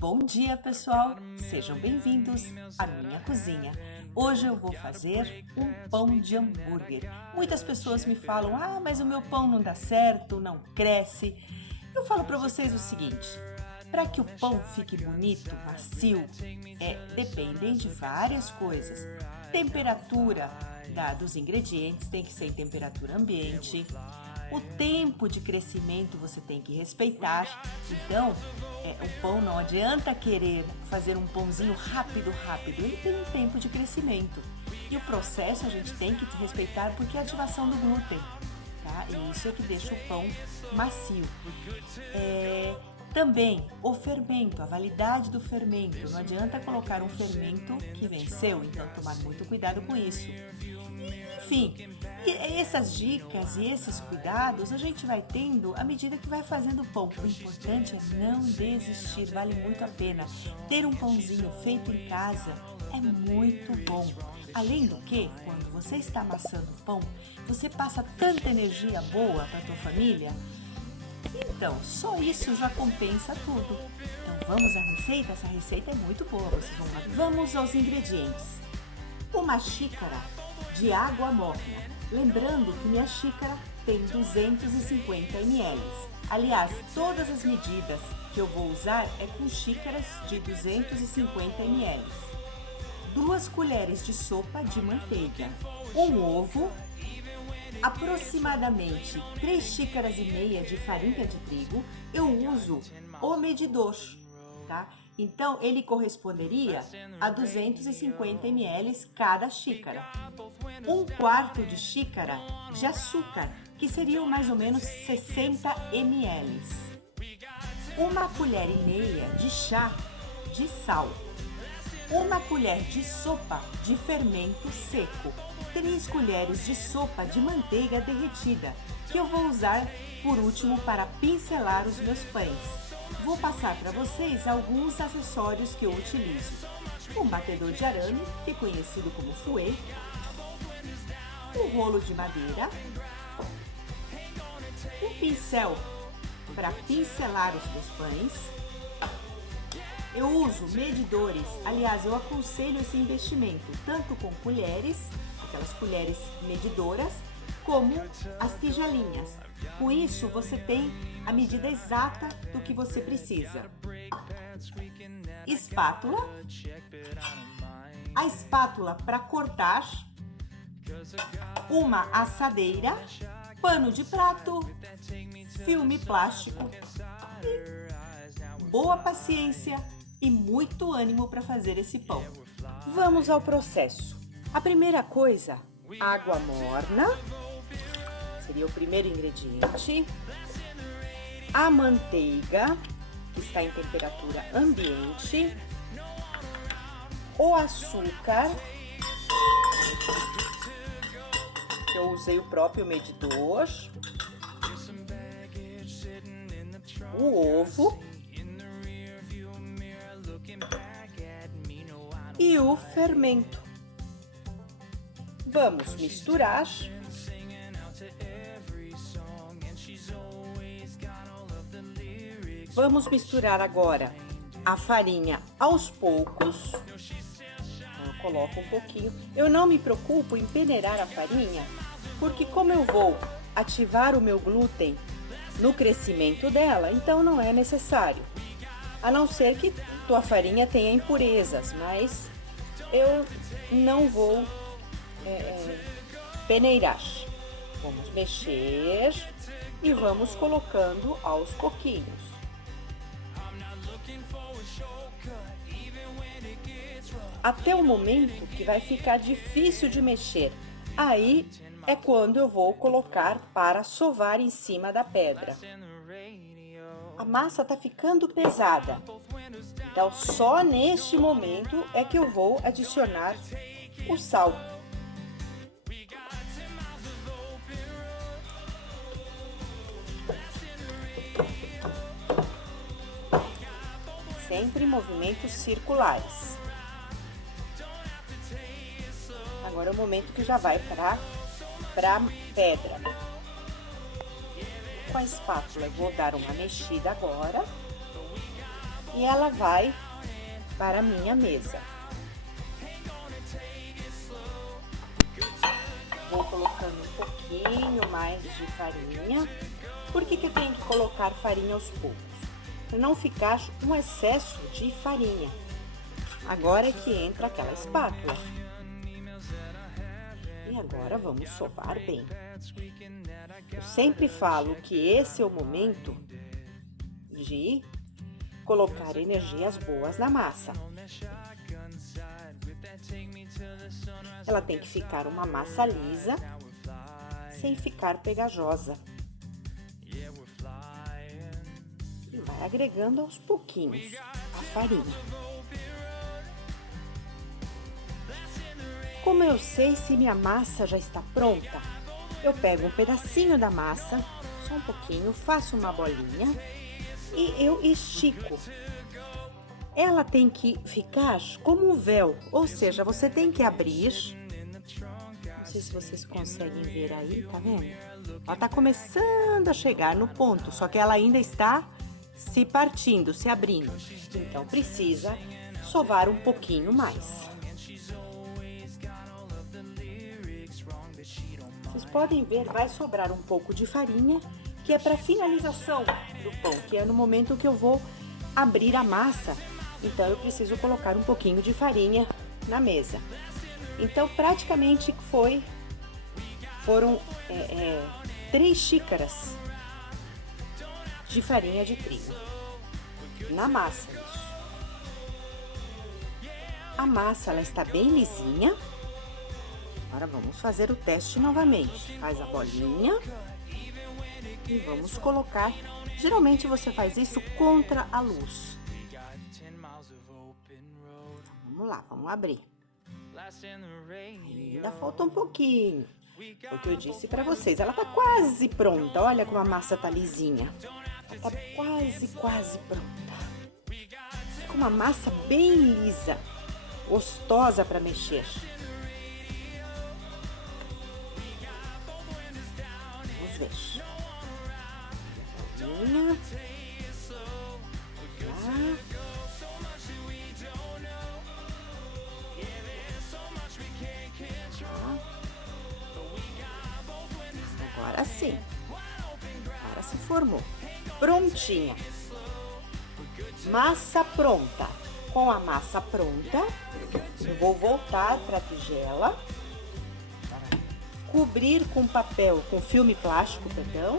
Bom dia, pessoal! Sejam bem-vindos à minha cozinha. Hoje eu vou fazer um pão de hambúrguer. Muitas pessoas me falam, mas o meu pão não dá certo, não cresce. Eu falo para vocês o seguinte, para que o pão fique bonito, macio, dependem de várias coisas. Temperatura dos ingredientes tem que ser em temperatura ambiente. O tempo de crescimento você tem que respeitar. Então, o pão não adianta querer fazer um pãozinho rápido. Ele tem um tempo de crescimento. E o processo a gente tem que respeitar porque é a ativação do glúten, tá? E isso é que deixa o pão macio. Também o fermento, a validade do fermento. Não adianta colocar um fermento que venceu, então tomar muito cuidado com isso. Enfim, essas dicas e esses cuidados a gente vai tendo à medida que vai fazendo o pão. O importante é não desistir, vale muito a pena. Ter um pãozinho feito em casa é muito bom. Além do que, quando você está amassando o pão, você passa tanta energia boa para a tua família. Então, só isso já compensa tudo. Então, vamos à receita? Essa receita é muito boa, vocês vão lá. Vamos aos ingredientes. Uma xícara de água morna. Lembrando que minha xícara tem 250 ml. Aliás, todas as medidas que eu vou usar é com xícaras de 250 ml. 2 colheres de sopa de manteiga. Um ovo. Aproximadamente 3 xícaras e meia de farinha de trigo. Eu uso o medidor, tá? Então, ele corresponderia a 250 ml cada xícara. 1/4 de xícara de açúcar, que seriam mais ou menos 60 ml. 1 colher e meia de chá de sal. 1 colher de sopa de fermento seco. 3 colheres de sopa de manteiga derretida, que eu vou usar por último para pincelar os meus pães. Vou passar para vocês alguns acessórios que eu utilizo. Um batedor de arame, que é conhecido como fouet. Um rolo de madeira. Um pincel para pincelar os meus pães. Eu uso medidores, aliás, eu aconselho esse investimento, tanto com colheres, aquelas colheres medidoras, como as tigelinhas. Com isso, você tem a medida exata do que você precisa. Espátula. A espátula para cortar. Uma assadeira. Pano de prato. Filme plástico. E boa paciência e muito ânimo para fazer esse pão. Vamos ao processo. A primeira coisa, água morna. Seria o primeiro ingrediente. A manteiga, que está em temperatura ambiente. O açúcar, que eu usei o próprio medidor. O ovo. E o fermento. Vamos misturar. Vamos misturar agora a farinha aos poucos. Eu coloco um pouquinho. Eu não me preocupo em peneirar a farinha, porque como eu vou ativar o meu glúten no crescimento dela, então não é necessário. A não ser que tua farinha tenha impurezas, mas eu não vou peneirar. Vamos mexer e vamos colocando aos pouquinhos. Até o momento que vai ficar difícil de mexer. Aí é quando eu vou colocar para sovar em cima da pedra. A massa tá ficando pesada. Então, só neste momento é que eu vou adicionar o sal. Sempre em movimentos circulares. Agora é o momento que já vai para pedra. Com a espátula eu vou dar uma mexida agora. e ela vai para a minha mesa. Vou colocando um pouquinho mais de farinha. Por que eu tenho que colocar farinha aos poucos? Para não ficar um excesso de farinha. Agora é que entra aquela espátula. E agora vamos sovar bem. Eu sempre falo que esse é o momento de colocar energias boas na massa. Ela tem que ficar uma massa lisa, sem ficar pegajosa. E vai agregando aos pouquinhos a farinha. Como eu sei se minha massa já está pronta, eu pego um pedacinho da massa, só um pouquinho, faço uma bolinha e eu estico. Ela tem que ficar como um véu, ou seja, você tem que abrir. Não sei se vocês conseguem ver aí, tá vendo? Ela tá começando a chegar no ponto, só que ela ainda está se partindo, se abrindo. Então precisa sovar um pouquinho mais. Vocês podem ver, vai sobrar um pouco de farinha, que é para finalização do pão, que é no momento que eu vou abrir a massa. Então, eu preciso colocar um pouquinho de farinha na mesa. Então, praticamente foram 3 xícaras de farinha de trigo na massa, isso. A massa, ela está bem lisinha. Agora vamos fazer o teste novamente. Faz a bolinha e vamos colocar. Geralmente você faz isso contra a luz. Vamos lá, vamos abrir. Ainda falta um pouquinho. Foi o que eu disse para vocês. Ela tá quase pronta. Olha como a massa tá lisinha. Ela tá quase pronta. Fica uma massa bem lisa, gostosa para mexer. Vamos ver. Bolinha. Lá. Agora sim, agora se formou, prontinha, massa pronta. Com a massa pronta, eu vou voltar para a tigela, cobrir com papel, com filme plástico, perdão.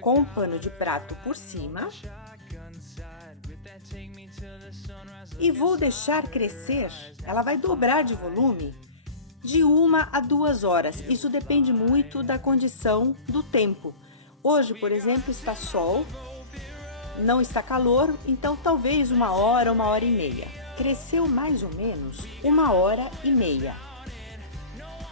Com um pano de prato por cima. E vou deixar crescer, ela vai dobrar de volume de 1 a 2 horas. Isso depende muito da condição do tempo. Hoje, por exemplo, está sol, não está calor, então talvez 1 hora, 1h30. Cresceu mais ou menos 1h30.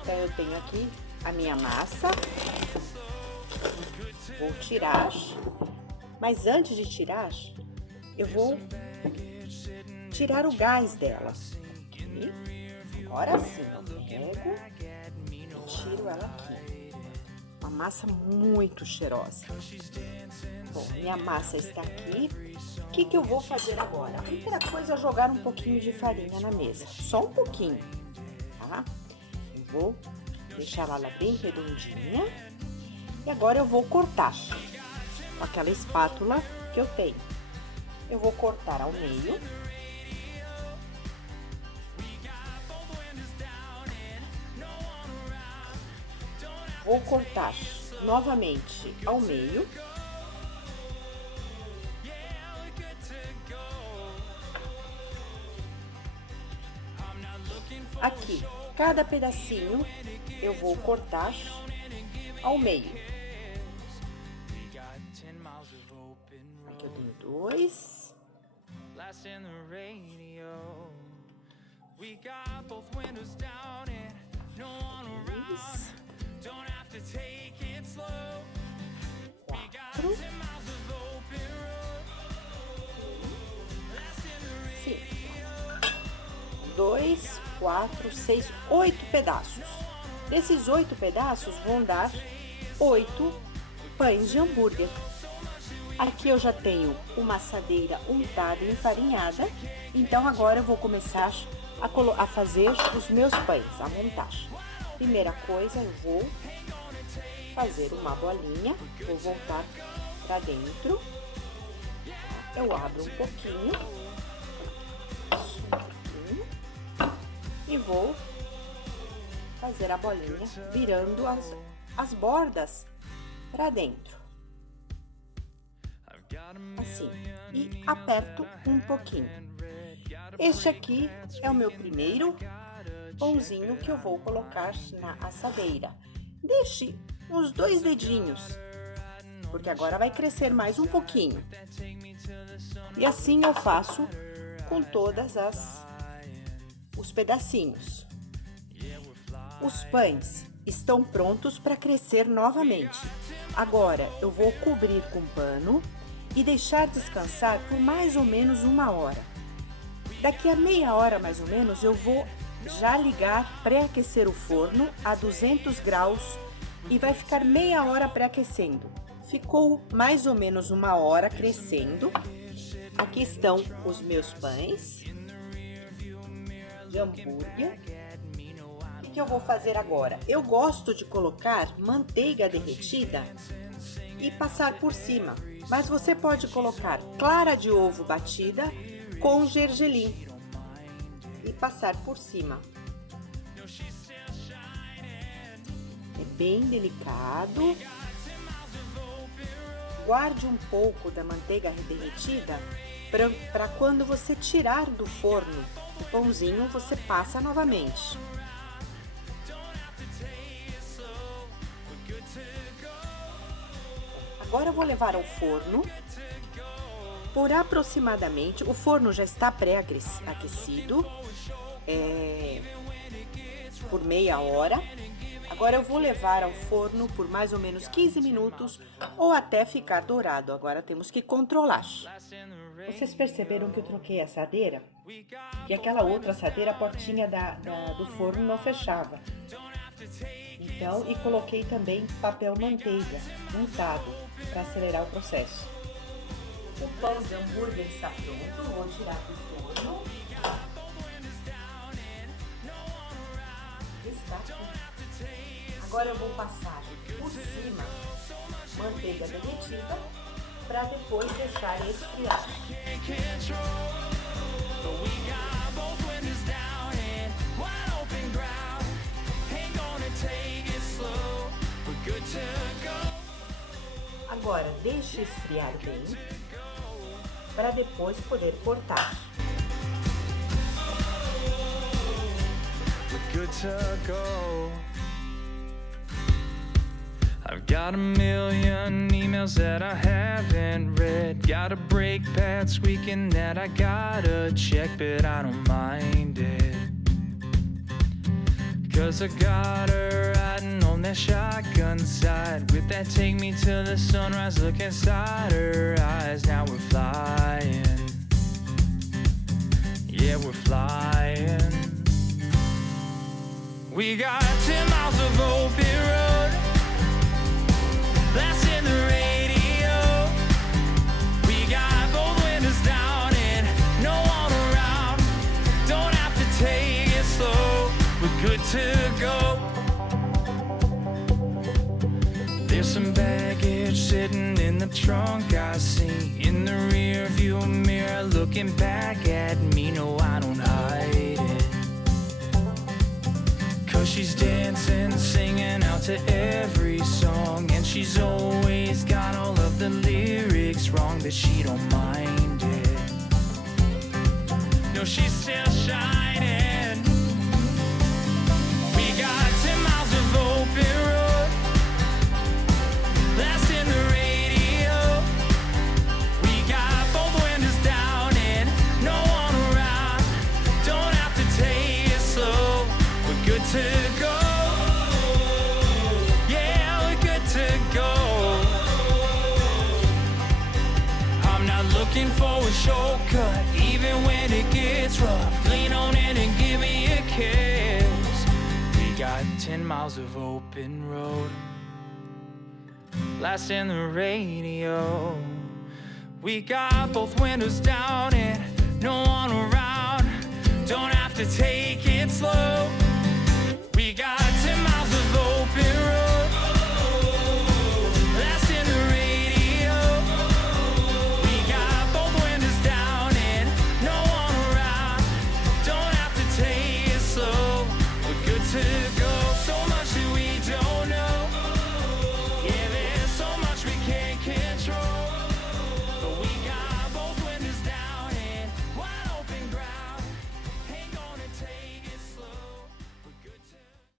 Então eu tenho aqui a minha massa. Vou tirar, mas antes de tirar, eu vou tirar o gás dela. Aqui. Agora sim, eu pego e tiro ela aqui. Uma massa muito cheirosa. Bom, minha massa está aqui. O que eu vou fazer agora? A primeira coisa é jogar um pouquinho de farinha na mesa. Só um pouquinho, tá? Eu vou deixar ela bem redondinha. E agora eu vou cortar com aquela espátula que eu tenho. Eu vou cortar ao meio. Vou cortar novamente ao meio. Aqui, cada pedacinho eu vou cortar ao meio. Aqui eu tenho 2. Quatro. 5. 2, 4, 6, 8 pedaços. Desses 8 pedaços vão dar 8 pães de hambúrguer. Aqui eu já tenho uma assadeira untada e enfarinhada, então agora eu vou começar a fazer os meus pães, a montagem. Primeira coisa, eu vou fazer uma bolinha, vou voltar para dentro, eu abro um pouquinho, e vou fazer a bolinha virando as bordas para dentro, assim, e aperto um pouquinho. Este aqui é o meu primeiro pãozinho que eu vou colocar na assadeira. Deixe uns 2 dedinhos, porque agora vai crescer mais um pouquinho. E assim eu faço com todas os pedacinhos. Os pães estão prontos para crescer novamente. Agora eu vou cobrir com pano e deixar descansar por mais ou menos 1 hora. Daqui a meia hora mais ou menos eu vou já ligar, pré-aquecer o forno a 200 graus e vai ficar meia hora pré-aquecendo. Ficou mais ou menos 1 hora crescendo. Aqui estão os meus pães de hambúrguer. O que eu vou fazer agora? Eu gosto de colocar manteiga derretida e passar por cima, mas você pode colocar clara de ovo batida com gergelim e passar por cima. É bem delicado. Guarde um pouco da manteiga derretida para quando você tirar do forno o pãozinho, você passa novamente. Agora eu vou levar ao forno por aproximadamente, o forno já está pré-aquecido, por meia hora. Agora eu vou levar ao forno por mais ou menos 15 minutos ou até ficar dourado. Agora temos que controlar. Vocês perceberam que eu troquei a assadeira? E aquela outra assadeira, a portinha do forno não fechava. Então, e coloquei também papel manteiga untado para acelerar o processo. O pão de hambúrguer está pronto, vou tirar do forno. Está aqui. Agora eu vou passar por cima manteiga derretida para depois deixar esfriar. Agora deixe esfriar bem para depois poder cortar. Good to go. I've got a million emails that I haven't read. Got a break past weekend that I gotta check, but I don't mind it. Cause I got her riding on that shotgun side, with that take me till the sunrise look inside her eyes. Now we're flying, yeah, we're flying. We got 10 miles of open road, blasting the radio. We got both windows down and no one around. Don't have to take it slow, we're good to go. There's some baggage sitting in the trunk I see, in the rear view mirror looking back at me. No, I don't hide it, cause she's dancing, singing out to every song, and she's always got all of the lyrics wrong, but she don't mind it. No, she's still shining. We got 10 miles of open road, blasting the radio. We got both windows down and no one around. Don't have to take it slow, we're good to go. Yeah, we're good to go. I'm not looking for a shortcut, even even when it gets rough, lean on in and give me a kiss. We got 10 miles of open road, blasting the radio. We got both windows down and no one around. Don't have to take